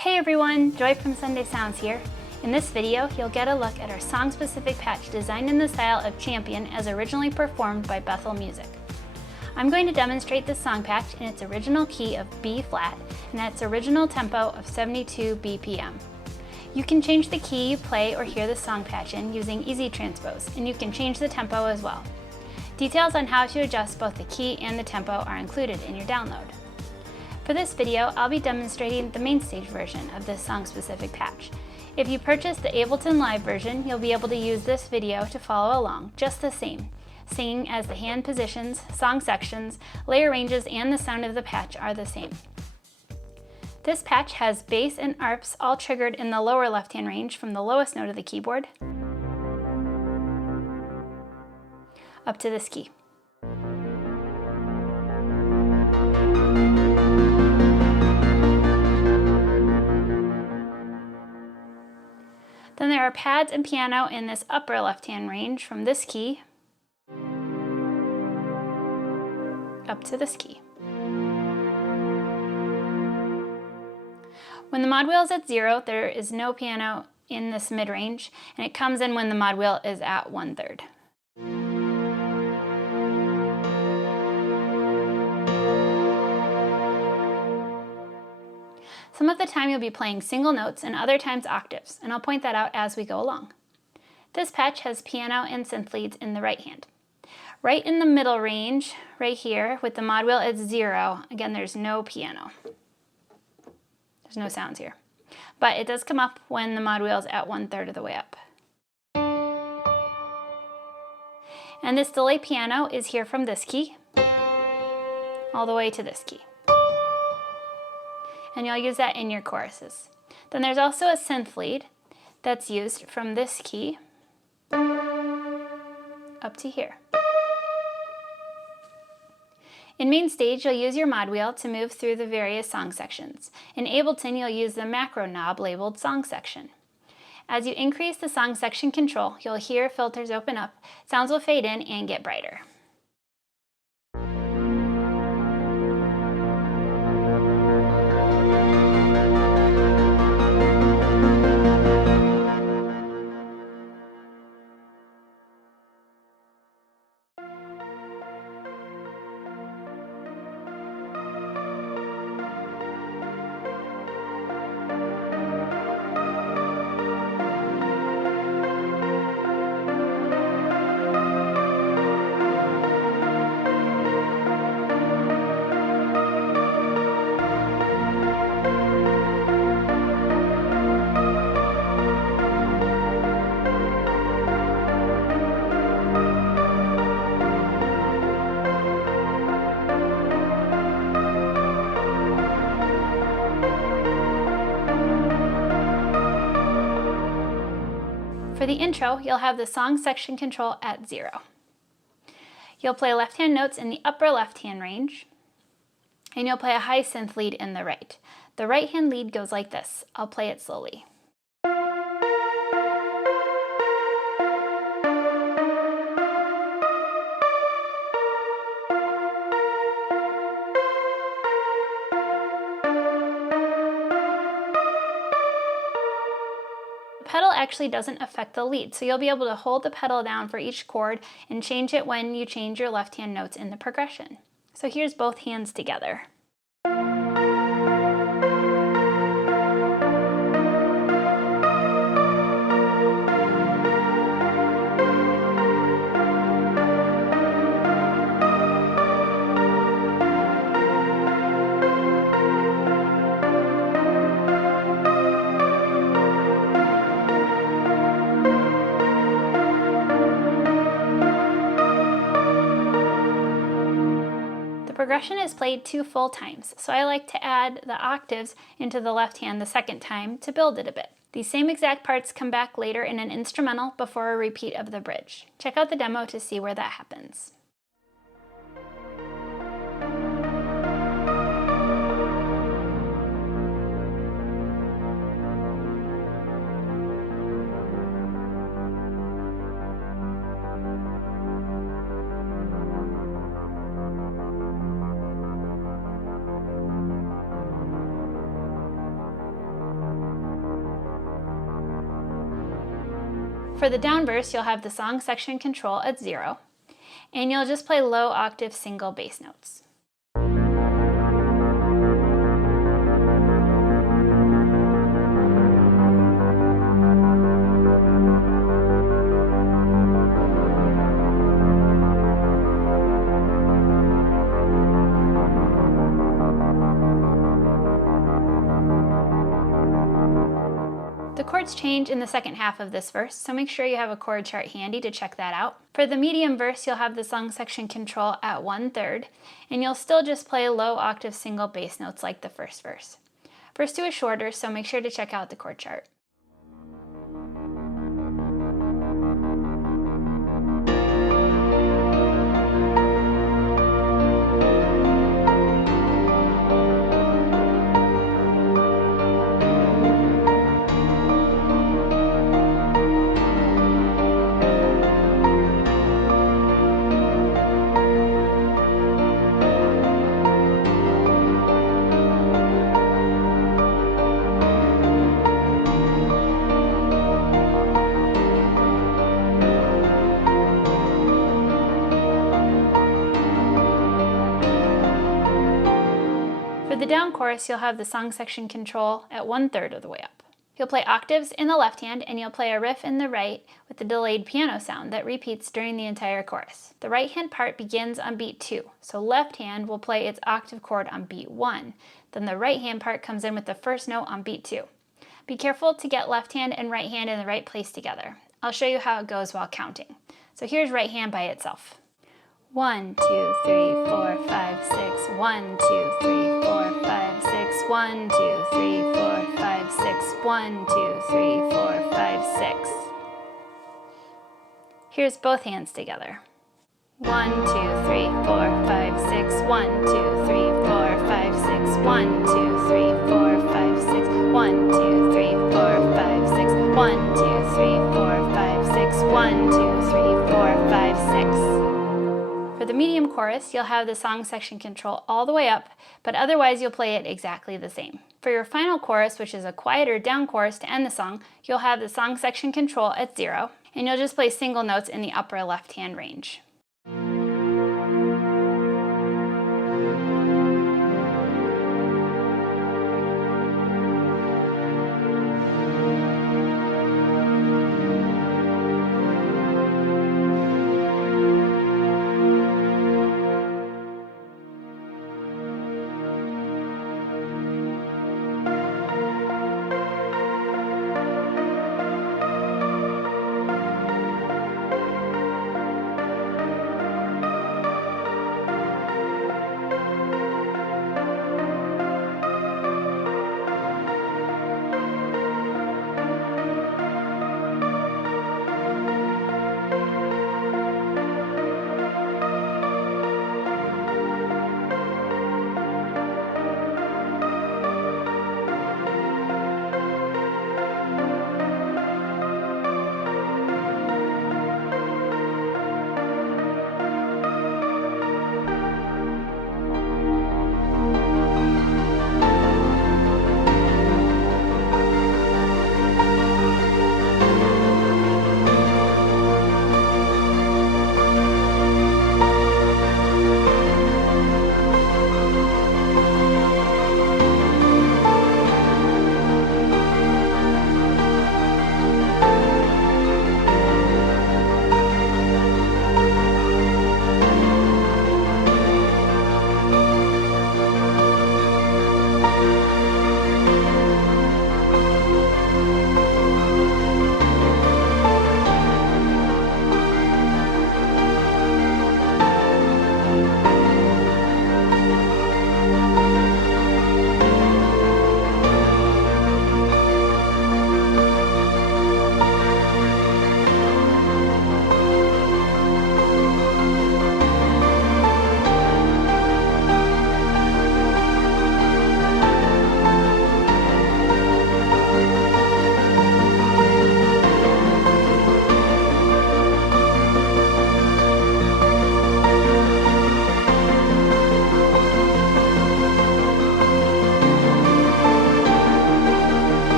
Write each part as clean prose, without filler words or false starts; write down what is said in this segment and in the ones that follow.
Hey everyone, Joy from Sunday Sounds here. In this video, you'll get a look at our song-specific patch designed in the style of Champion as originally performed by Bethel Music. I'm going to demonstrate this song patch in its original key of B flat and at its original tempo of 72 BPM. You can change the key you play or hear the song patch in using easy transpose, and you can change the tempo as well. Details on how to adjust both the key and the tempo are included in your download. For this video, I'll be demonstrating the MainStage version of this song-specific patch. If you purchase the Ableton Live version, you'll be able to use this video to follow along just the same, singing as the hand positions, song sections, layer ranges, and the sound of the patch are the same. This patch has bass and arps all triggered in the lower left-hand range from the lowest note of the keyboard up to this key. Then there are pads and piano in this upper left-hand range from this key up to this key. When the mod wheel is at 0, there is no piano in this mid-range, and it comes in when the mod wheel is at 1/3. Some of the time you'll be playing single notes and other times octaves, and I'll point that out as we go along. This patch has piano and synth leads in the right hand. Right in the middle range, right here, with the mod wheel at 0, again there's no piano. There's no sounds here. But it does come up when the mod wheel is at 1/3 of the way up. And this delay piano is here from this key, all the way to this key. And you'll use that in your choruses. Then there's also a synth lead that's used from this key up to here. In MainStage, you'll use your mod wheel to move through the various song sections. In Ableton, you'll use the macro knob labeled Song Section. As you increase the song section control, you'll hear filters open up, sounds will fade in and get brighter. For the intro, you'll have the song section control at 0. You'll play left-hand notes in the upper left-hand range, and you'll play a high synth lead in the right. The right-hand lead goes like this. I'll play it slowly. The pedal actually doesn't affect the lead, so you'll be able to hold the pedal down for each chord and change it when you change your left-hand notes in the progression. So here's both hands together. The progression is played 2 full times, so I like to add the octaves into the left hand the second time to build it a bit. These same exact parts come back later in an instrumental before a repeat of the bridge. Check out the demo to see where that happens. For the downburst, you'll have the song section control at 0, and you'll just play low octave single bass notes. The chords change in the second half of this verse, so make sure you have a chord chart handy to check that out. For the medium verse, you'll have the song section control at 1/3, and you'll still just play low octave single bass notes like the first verse. Verse 2 is shorter, so make sure to check out the chord chart. For the down chorus, you'll have the song section control at 1/3 of the way up. You'll play octaves in the left hand, and you'll play a riff in the right with the delayed piano sound that repeats during the entire chorus. The right hand part begins on beat 2, so left hand will play its octave chord on beat 1. Then the right hand part comes in with the first note on beat 2. Be careful to get left hand and right hand in the right place together. I'll show you how it goes while counting. So here's right hand by itself. 1, 2, 3, 4, 5, 6. 1, 2, 3, 4, 5, 6. 1, 2, 3, 4, 5, 6. 1, 2, 3, 4, 5, 6. Here's both hands together. 1, 2, 3, 4, 5, 6. 1, 2, 3, 4, 5, 6. 1, 2, 3, 4, 5, 6. 1, 2, 3, 4, 5, 6. 1, 2, 3, 4, 5, 6. 1, 2, 3, 4, 5, 6. For the medium chorus, you'll have the song section control all the way up, but otherwise you'll play it exactly the same. For your final chorus, which is a quieter down chorus to end the song, you'll have the song section control at 0, and you'll just play single notes in the upper left hand range.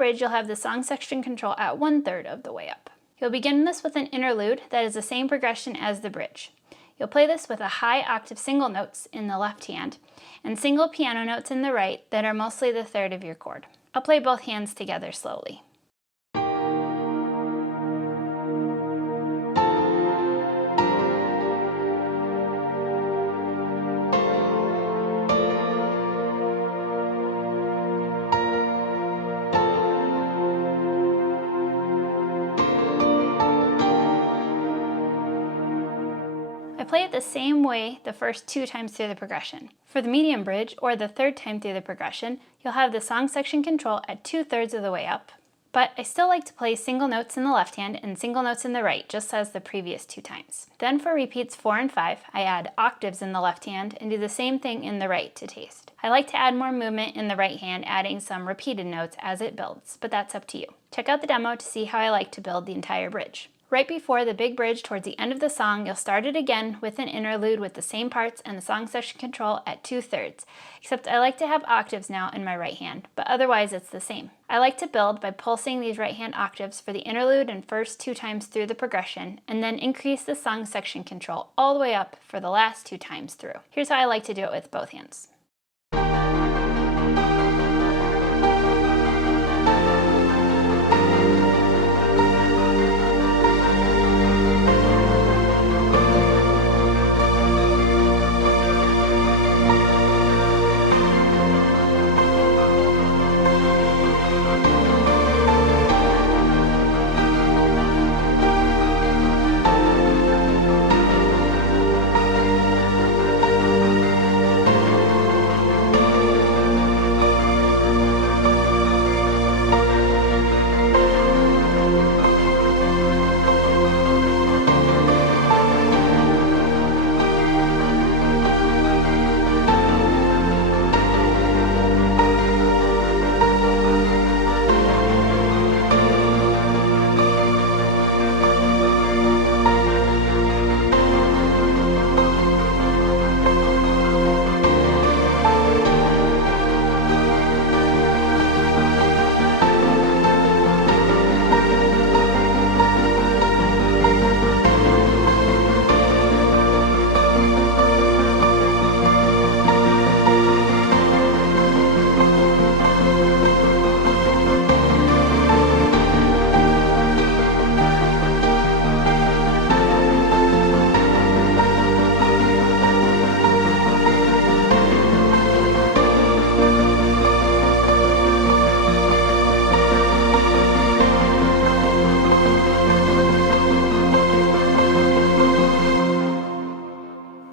bridge, you'll have the song section control at 1/3 of the way up. You'll begin this with an interlude that is the same progression as the bridge. You'll play this with a high octave single notes in the left hand and single piano notes in the right that are mostly the third of your chord. I'll play both hands together slowly. I play it the same way the first 2 times through the progression. For the medium bridge, or the 3rd time through the progression, you'll have the song section control at 2/3 of the way up, but I still like to play single notes in the left hand and single notes in the right, just as the previous 2 times. Then for repeats 4 and 5, I add octaves in the left hand and do the same thing in the right to taste. I like to add more movement in the right hand, adding some repeated notes as it builds, but that's up to you. Check out the demo to see how I like to build the entire bridge. Right before the big bridge towards the end of the song, you'll start it again with an interlude with the same parts and the song section control at 2/3, except I like to have octaves now in my right hand, but otherwise it's the same. I like to build by pulsing these right hand octaves for the interlude and first 2 times through the progression, and then increase the song section control all the way up for the last 2 times through. Here's how I like to do it with both hands.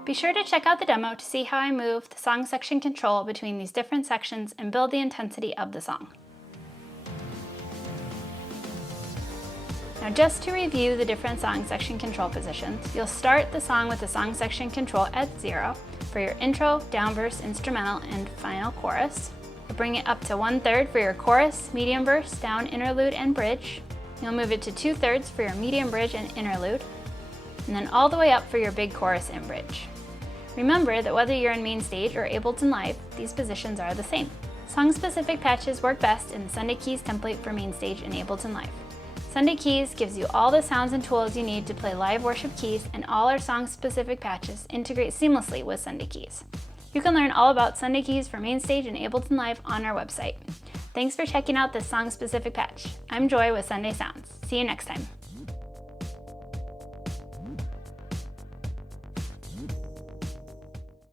Be sure to check out the demo to see how I move the song section control between these different sections and build the intensity of the song. Now just to review the different song section control positions, you'll start the song with the song section control at 0 for your intro, downburst, instrumental, and final chorus. You'll bring it up to 1/3 for your chorus, medium burst, down, interlude, and bridge. You'll move it to 2/3 for your medium bridge and interlude, and then all the way up for your big chorus and bridge. Remember that whether you're in MainStage or Ableton Live, these positions are the same. Song-specific patches work best in the Sunday Keys template for MainStage and Ableton Live. Sunday Keys gives you all the sounds and tools you need to play live worship keys, and all our song-specific patches integrate seamlessly with Sunday Keys. You can learn all about Sunday Keys for MainStage and Ableton Live on our website. Thanks for checking out this song-specific patch. I'm Joy with Sunday Sounds. See you next time.